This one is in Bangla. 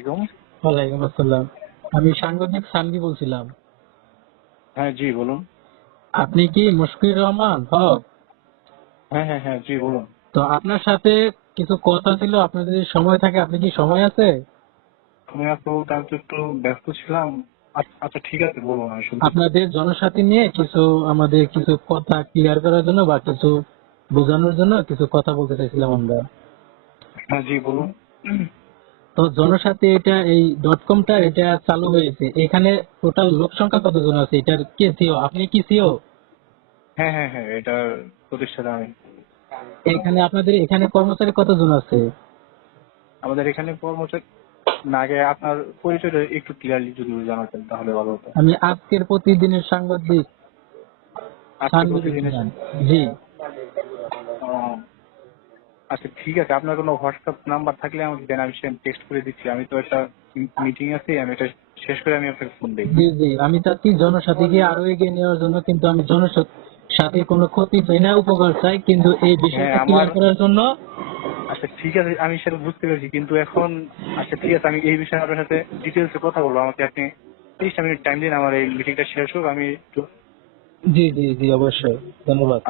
আলাইকুম। ওয়ালাইকুম আসসালাম। আমি সাংবাদিক সানভি বলছিলাম। হ্যাঁ, জি বলুন। আপনি কি মুশফিকুর রহমান হক? হ্যাঁ, হ্যাঁ, হ্যাঁ, জি বলুন। তো আপনার সাথে কিছু কথা ছিল, আপনার যদি সময় থাকে, আপনি কি সময় আছে? আমি আসলে বলতে আমি তো একটু ব্যস্ত ছিলাম। আচ্ছা ঠিক আছে, বলুন, আমি শুনতেছি। আপনাদের জনসাথী নিয়ে আমাদের কিছু কথা ক্লিয়ার করার জন্য বা কিছু বোঝানোর জন্য কিছু কথা বলতে চাইছিলাম আমরা। হ্যাঁ, জি বলুন। তো জনসাথী এই .com এটা চালু হয়েছে। এখানে টোটাল লোক সংখ্যা কতজন আছে? এটার কে সিও? আপনি কি সিও? হ্যাঁ, হ্যাঁ, হ্যাঁ, এটার প্রতিষ্ঠাতা আমি। এখানে আপনাদের এখানে কর্মচারী কতজন আছে? আমাদের এখানে কর্মচারী না, আগে আপনার পরিচয়টা একটু ক্লিয়ারলি যদি জানাতেন তাহলে ভালো হতো। আমি আজকের প্রতিদিনের সাংবাদিক আজকে সানভি প্রতিদিনের বলছিলাম। জি আহ, আচ্ছা ঠিক আছে, আপনার কোনো হোয়াটসঅ্যাপ নাম্বার থাকলে আমাকে দেন, আমি টেক্সট করে দিচ্ছি। আমি তো একটা মিটিং আছে, আমি এটা শেষ করে আমি আপনাকে ফোন দিই। জি জি, আমি চাচ্ছি জনসাথীকে আরো এগিয়ে নেওয়ার জন্য, কিন্তু আমি জনসাথীর কোনো ক্ষতি চাই না, উপকার চাই, কিন্তু এই হ্যাঁ বিষয়টা আমার, ক্লিয়ার করার জন্য। আচ্ছা ঠিক আছে, আমি সেটা বুঝতে পেরেছি, কিন্তু এখন আচ্ছা ঠিক আছে, আমি এই বিষয়ে আপনার সাথে ডিটেলসে কথা বলবো। আমাকে আপনি 30টা মিনিট টাইম দিন, আমার এই মিটিংটা শেষ হোক, আমি একটু জি জি জি, অবশ্যই। ধন্যবাদ।